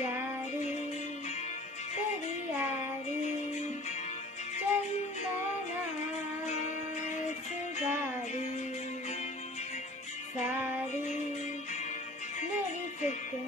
यारी तेरी यारी चल बना इस गाड़ी सारी मेरी फिक्र